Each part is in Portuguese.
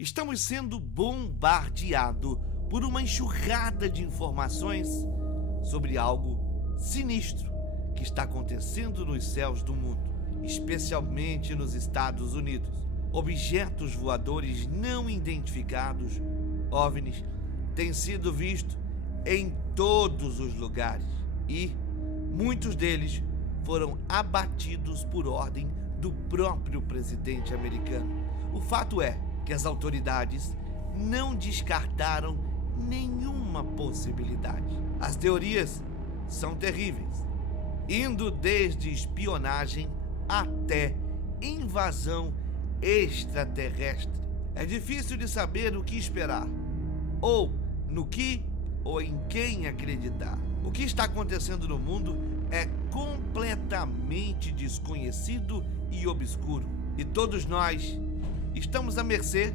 Estamos sendo bombardeados por uma enxurrada de informações sobre algo sinistro que está acontecendo nos céus do mundo, especialmente nos Estados Unidos. Objetos voadores não identificados, OVNIs, têm sido vistos em todos os lugares e muitos deles foram abatidos por ordem do próprio presidente americano. O fato é que as autoridades não descartaram nenhuma possibilidade. As teorias são terríveis, indo desde espionagem até invasão extraterrestre. É difícil de saber o que esperar, ou no que ou em quem acreditar. O que está acontecendo no mundo é completamente desconhecido e obscuro, e todos nós estamos à mercê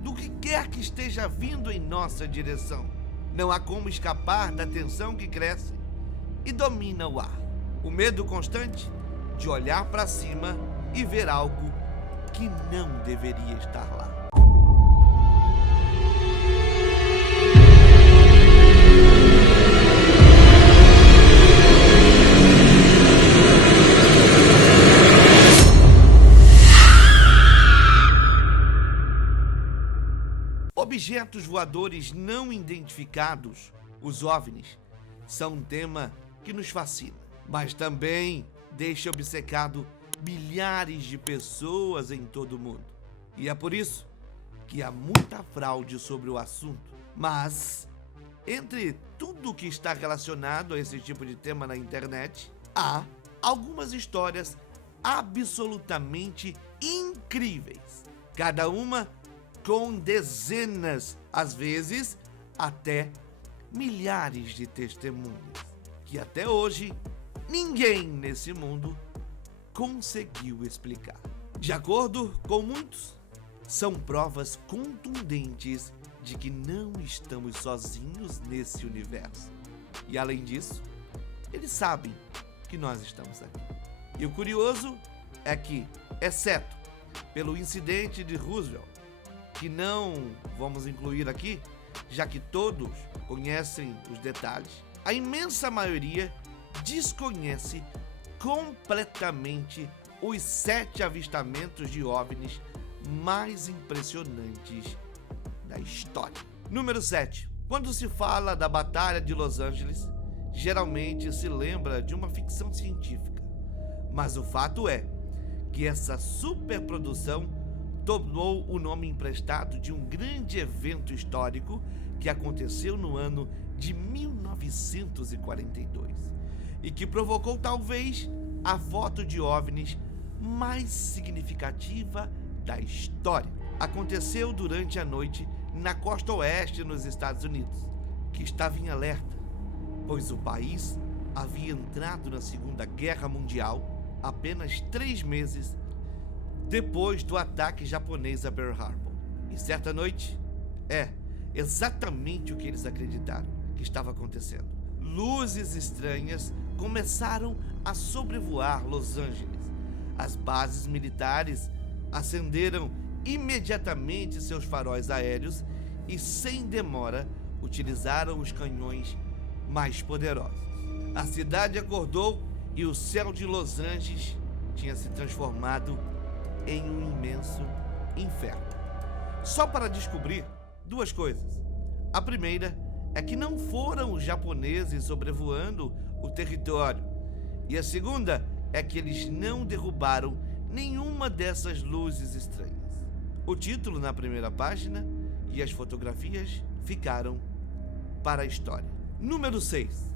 do que quer que esteja vindo em nossa direção. Não há como escapar da tensão que cresce e domina o ar. O medo constante de olhar para cima e ver algo que não deveria estar lá. Objetos voadores não identificados, os OVNIs, são um tema que nos fascina, mas também deixa obcecado milhares de pessoas em todo o mundo. E é por isso que há muita fraude sobre o assunto. Mas, entre tudo que está relacionado a esse tipo de tema na internet, há algumas histórias absolutamente incríveis, cada uma com dezenas, às vezes até milhares de testemunhas, que até hoje ninguém nesse mundo conseguiu explicar. De acordo com muitos, são provas contundentes de que não estamos sozinhos nesse universo. E além disso, eles sabem que nós estamos aqui. E o curioso é que, exceto pelo incidente de Roosevelt, que não vamos incluir aqui, já que todos conhecem os detalhes, a imensa maioria desconhece completamente os 7 avistamentos de OVNIs mais impressionantes da história. Número 7. Quando se fala da Batalha de Los Angeles, geralmente se lembra de uma ficção científica. Mas o fato é que essa superprodução tomou o nome emprestado de um grande evento histórico que aconteceu no ano de 1942 e que provocou talvez a foto de OVNIs mais significativa da história. Aconteceu durante a noite na costa oeste nos Estados Unidos, que estava em alerta, pois o país havia entrado na Segunda Guerra Mundial apenas 3 meses depois do ataque japonês a Pearl Harbor. E certa noite, exatamente o que eles acreditaram que estava acontecendo. Luzes estranhas começaram a sobrevoar Los Angeles. As bases militares acenderam imediatamente seus faróis aéreos e, sem demora, utilizaram os canhões mais poderosos. A cidade acordou e o céu de Los Angeles tinha se transformado em um imenso inferno. Só para descobrir 2 coisas. A primeira é que não foram os japoneses sobrevoando o território. E a segunda é que eles não derrubaram nenhuma dessas luzes estranhas. O título na primeira página e as fotografias ficaram para a história. Número 6.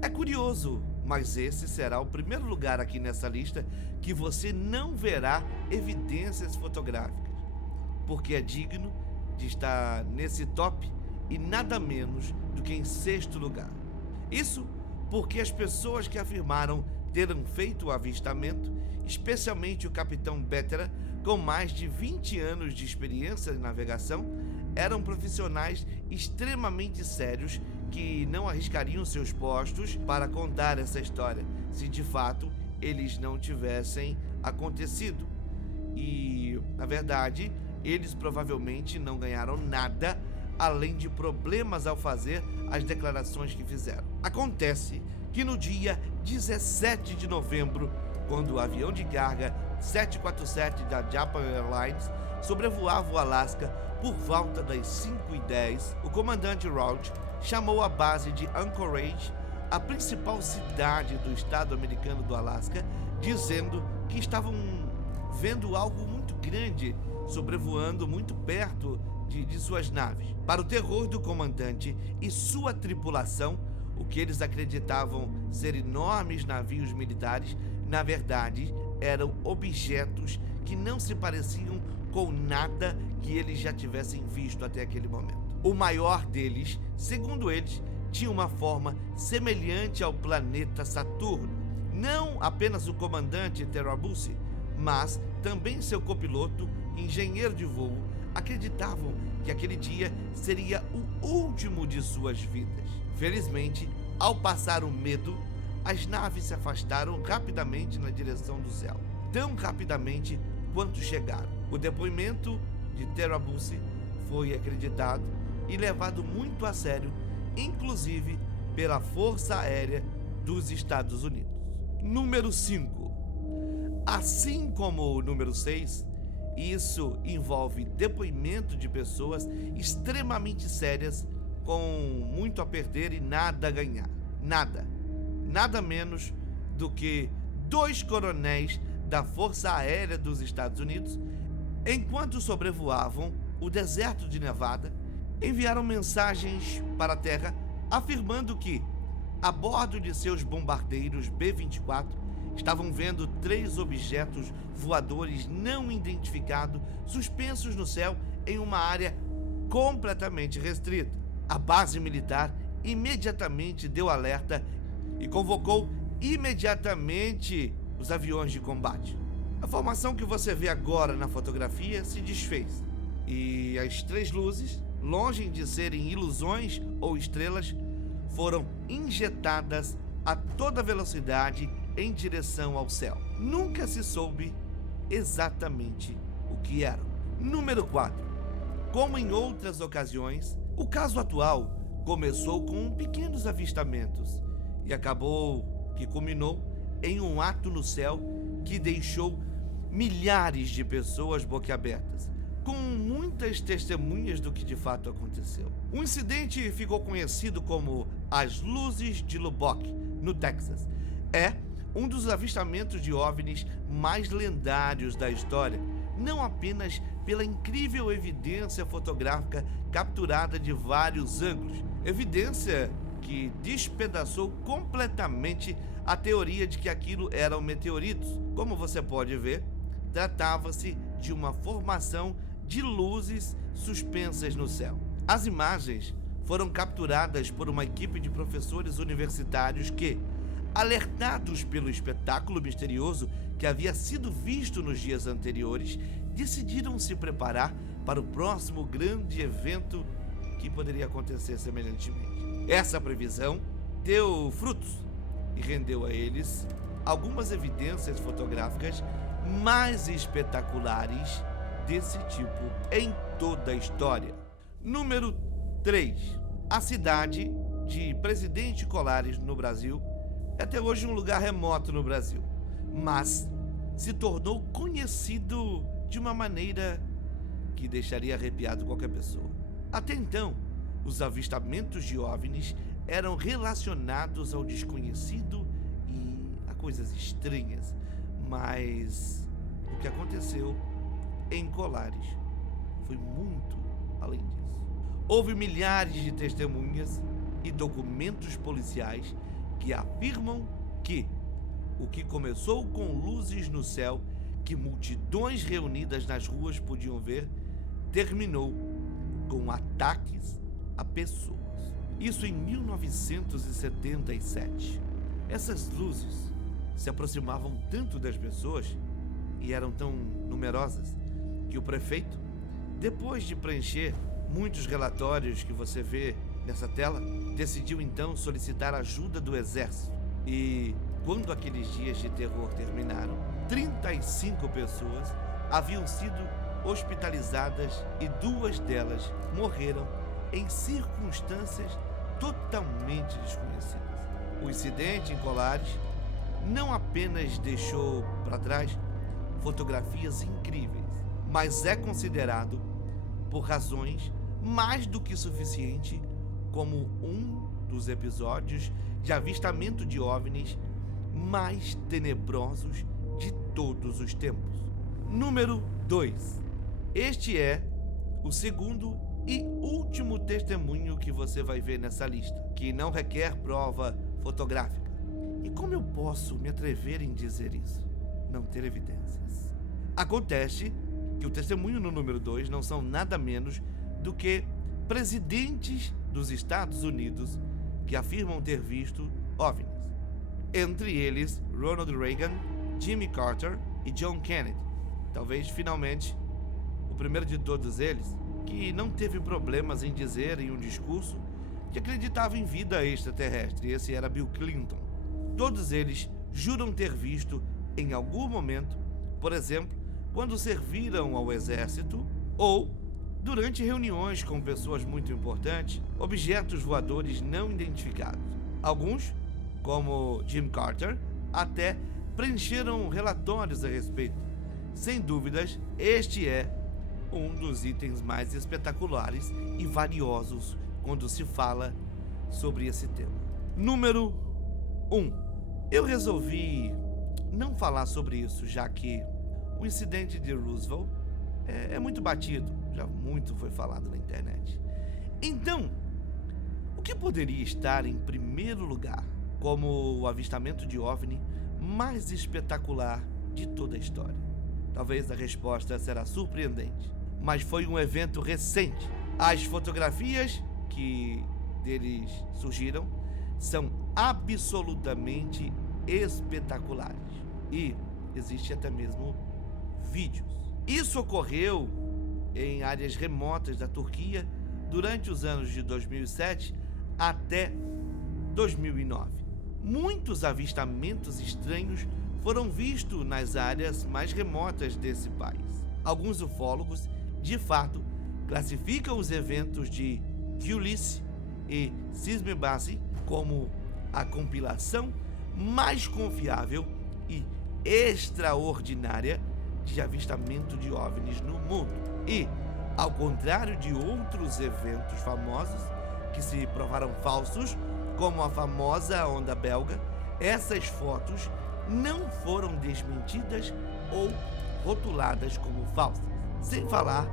É curioso, mas esse será o primeiro lugar aqui nessa lista que você não verá evidências fotográficas, porque é digno de estar nesse top e nada menos do que em 6º lugar. Isso porque as pessoas que afirmaram terem feito o avistamento, especialmente o capitão Bettera, com mais de 20 anos de experiência em navegação, eram profissionais extremamente sérios que não arriscariam seus postos para contar essa história, se de fato eles não tivessem acontecido. E, na verdade, eles provavelmente não ganharam nada além de problemas ao fazer as declarações que fizeram. Acontece que no dia 17 de novembro, quando o avião de carga 747 da Japan Airlines sobrevoava o Alasca por volta das 5h10, o comandante Roach chamou a base de Anchorage, a principal cidade do estado americano do Alasca, dizendo que estavam vendo algo muito grande sobrevoando muito perto de suas naves. Para o terror do comandante e sua tripulação, o que eles acreditavam ser enormes navios militares, na verdade, eram objetos que não se pareciam com nada que eles já tivessem visto até aquele momento. O maior deles, segundo eles, tinha uma forma semelhante ao planeta Saturno. Não apenas o comandante Terabussi, mas também seu copiloto, engenheiro de voo, acreditavam que aquele dia seria o último de suas vidas. Felizmente, ao passar o medo, as naves se afastaram rapidamente na direção do céu, tão rapidamente quanto chegaram. O depoimento de Terabussi foi acreditado e levado muito a sério, inclusive pela Força Aérea dos Estados Unidos. Número 5. Assim como o número 6, isso envolve depoimento de pessoas extremamente sérias, com muito a perder e nada a ganhar. Nada menos do que 2 coronéis da Força Aérea dos Estados Unidos, enquanto sobrevoavam o deserto de Nevada, enviaram mensagens para a Terra afirmando que, a bordo de seus bombardeiros B-24, estavam vendo 3 objetos voadores não identificados suspensos no céu em uma área completamente restrita. A base militar imediatamente deu alerta e convocou imediatamente os aviões de combate. A formação que você vê agora na fotografia se desfez e as 3 luzes, longe de serem ilusões ou estrelas, foram injetadas a toda velocidade em direção ao céu. Nunca se soube exatamente o que eram. Número 4. Como em outras ocasiões, o caso atual começou com pequenos avistamentos e acabou que culminou em um ato no céu que deixou milhares de pessoas boquiabertas, com muitas testemunhas do que de fato aconteceu. O incidente ficou conhecido como as Luzes de Lubbock, no Texas. É um dos avistamentos de OVNIs mais lendários da história, não apenas pela incrível evidência fotográfica capturada de vários ângulos, evidência que despedaçou completamente a teoria de que aquilo eram meteoritos. Como você pode ver, tratava-se de uma formação de luzes suspensas no céu. As imagens foram capturadas por uma equipe de professores universitários que, alertados pelo espetáculo misterioso que havia sido visto nos dias anteriores, decidiram se preparar para o próximo grande evento que poderia acontecer semelhantemente. Essa previsão deu frutos e rendeu a eles algumas evidências fotográficas mais espetaculares desse tipo em toda a história. Número 3. A cidade de Presidente Colares, no Brasil, é até hoje um lugar remoto no Brasil, mas se tornou conhecido de uma maneira que deixaria arrepiado qualquer pessoa. Até então, os avistamentos de OVNIs eram relacionados ao desconhecido e a coisas estranhas, mas o que aconteceu em Colares foi muito além disso. Houve milhares de testemunhas e documentos policiais que afirmam que o que começou com luzes no céu que multidões reunidas nas ruas podiam ver, terminou com ataques a pessoas. Isso em 1977. Essas luzes se aproximavam tanto das pessoas e eram tão numerosas que o prefeito, depois de preencher muitos relatórios que você vê nessa tela, decidiu então solicitar ajuda do exército. E quando aqueles dias de terror terminaram, 35 pessoas haviam sido hospitalizadas e 2 delas morreram em circunstâncias totalmente desconhecidas. O incidente em Colares não apenas deixou para trás fotografias incríveis, mas é considerado, por razões mais do que suficiente, como um dos episódios de avistamento de OVNIs mais tenebrosos de todos os tempos. Número 2. Este é o segundo e último testemunho que você vai ver nessa lista, que não requer prova fotográfica. E como eu posso me atrever em dizer isso? Não ter evidências. Acontece que o testemunho no número 2 não são nada menos do que presidentes dos Estados Unidos que afirmam ter visto OVNIs. Entre eles, Ronald Reagan, Jimmy Carter e John Kennedy. Talvez, finalmente, o primeiro de todos eles, que não teve problemas em dizer em um discurso que acreditava em vida extraterrestre. Esse era Bill Clinton. Todos eles juram ter visto, em algum momento, por exemplo, quando serviram ao exército ou durante reuniões com pessoas muito importantes, objetos voadores não identificados. Alguns, como Jim Carter, até preencheram relatórios a respeito. Sem dúvidas, este é um dos itens mais espetaculares e valiosos quando se fala sobre esse tema. Número 1. Eu resolvi não falar sobre isso, já que o incidente de Roosevelt é muito batido, já muito foi falado na internet. Então, o que poderia estar em primeiro lugar como o avistamento de OVNI mais espetacular de toda a história? Talvez a resposta será surpreendente, mas foi um evento recente. As fotografias que deles surgiram são absolutamente espetaculares e existe até mesmo vídeos. Isso ocorreu em áreas remotas da Turquia durante os anos de 2007 até 2009. Muitos avistamentos estranhos foram vistos nas áreas mais remotas desse país. Alguns ufólogos, de fato, classificam os eventos de Ulysses e Sismebase como a compilação mais confiável e extraordinária de avistamento de OVNIs no mundo. E, ao contrário de outros eventos famosos que se provaram falsos, como a famosa onda belga, essas fotos não foram desmentidas ou rotuladas como falsas. Sem falar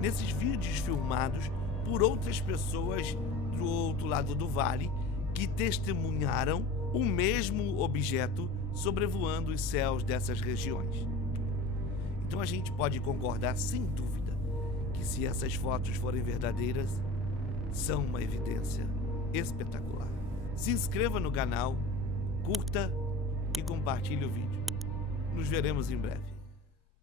nesses vídeos filmados por outras pessoas do outro lado do vale que testemunharam o mesmo objeto sobrevoando os céus dessas regiões. Então a gente pode concordar sem dúvida que se essas fotos forem verdadeiras, são uma evidência espetacular. Se inscreva no canal, curta e compartilhe o vídeo. Nos veremos em breve.